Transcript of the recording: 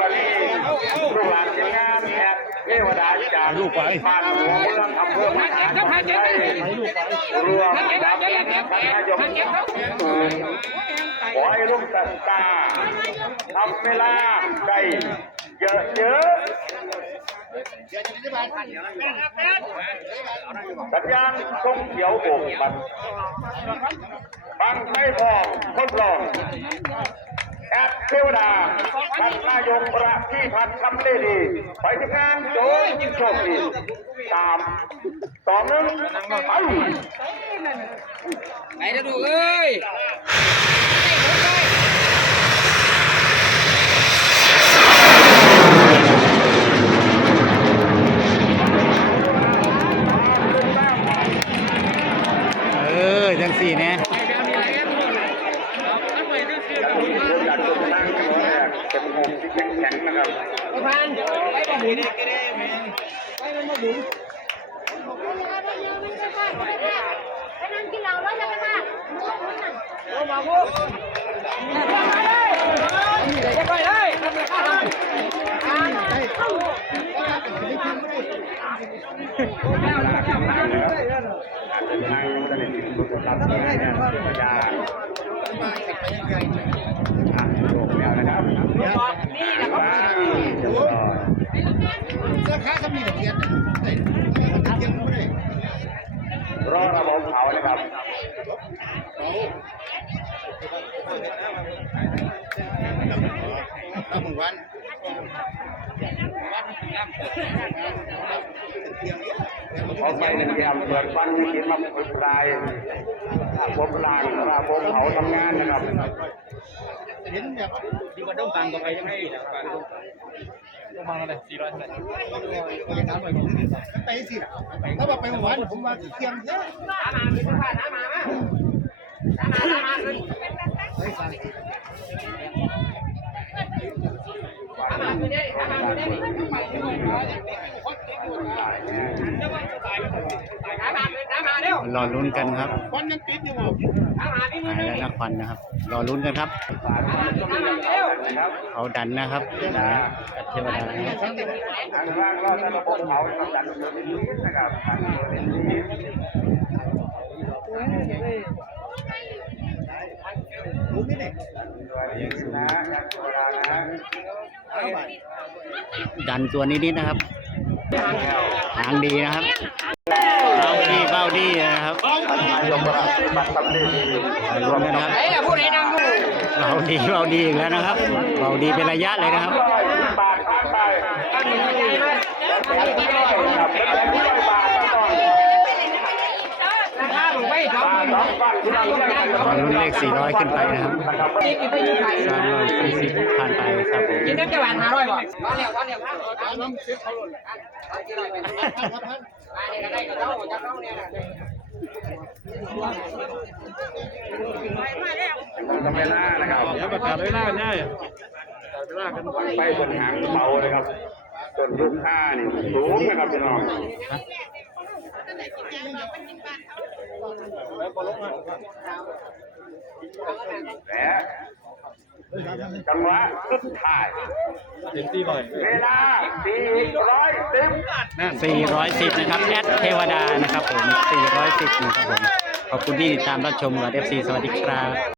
รณีลูกหลานทีมงานแอบเทวดาจากลูกไปผ่านหัวเมืองอำเภอมหาชัยรวมดับคณะยมขอให้ลุงตันตาทำเวลาได้เยอะเยอะสัญญาณทรงเขียวโบกบันบังไม่พอทดลองแอดเทวดา ยกประที่พันคำเลดีไปทำงานโจยยิ่งโชคดีสามสองหนึ่งไปไปเด้อดูเอ้ยเออจังสี่เนี่ย เป็นโฮมที่แข็งแข็งนะครับ ไปพันไปบ่หมุน ไปนั่งกินเหล้าแล้วจะไปมามึงมึงน่ะ ลงมาพวกจะไปเลยทำไมข้าท อาจจะนั่งจะได้ติดตัวตัดเนี่ยเนี่ยพยา รอระบบเผานะครับตามวันพอไปหนึ่งเดียมเกิดฟันกินมาเป็นลายผมลางระบบเผาทำงานนะครับ เห็นแบบที่มันต้องฟังต่อไปยังไงนะฟังต้องฟังอะไรสี่ร้อยเท่าไหร่ไปสิถ้าบอกไปวันผมว่าเทียมเยอะน้ำมาพี่ผ่านน้ำมามาน้ำมาน้ำมาเลยน้ำมาไปได้น้ำมาไปได้น้ำมาน้ำมาเร็วรอลุ้นกันครับควันยังติดอยู่น้ำมาพี่มือหายแล้วนะควันนะครับ รอลุ้นกันครับเร็วเขาดันนะครับนะกับเทวดานะครับทางล่างรอดระบบเผาต้องดันอยู่ในนี้นะครับดันอยู่ในนี้รู้ไม่ได้ด้วยนะการโบราณนะดันตัวนิดๆนะครับ หางดีนะครับ เบาดีเบาดีนะครับระดับบัตรสำเร็จรวมกันครับเฮ้ยพูดให้นั่งดูเบาดีเบาดีอีกแล้วนะครับเบาดีเป็นระยะเลยนะครับร้อยสิบบาทผ่ร้อยครับเป็นแบงค์ร้อยบาทก็ต้องราคาหนูไม่สองหมื่นสองบาทที่เราเรียกกันรอลุ้นเลข 400 ขึ้นไปนะครับนะครับนี่กินไปยี่สิบ340ผ่านไปครับผมกินได้แค่วันห้าร้อยบ่ ท่าจะเท่าเนี่ยทำเวลานะครับเดี๋ยวประกาศเวลาแน่เวลากันไปบนหางเบาเลยครับส่วนลูกค้านี่สูงนะครับพี่น้องและ จังหวะสุดท้ายเวลา410 410 นะครับแอดเทวดานะครับผม410นะครับผมขอบคุณที่ติดตามรับชมกับ FC สวัสดีครับ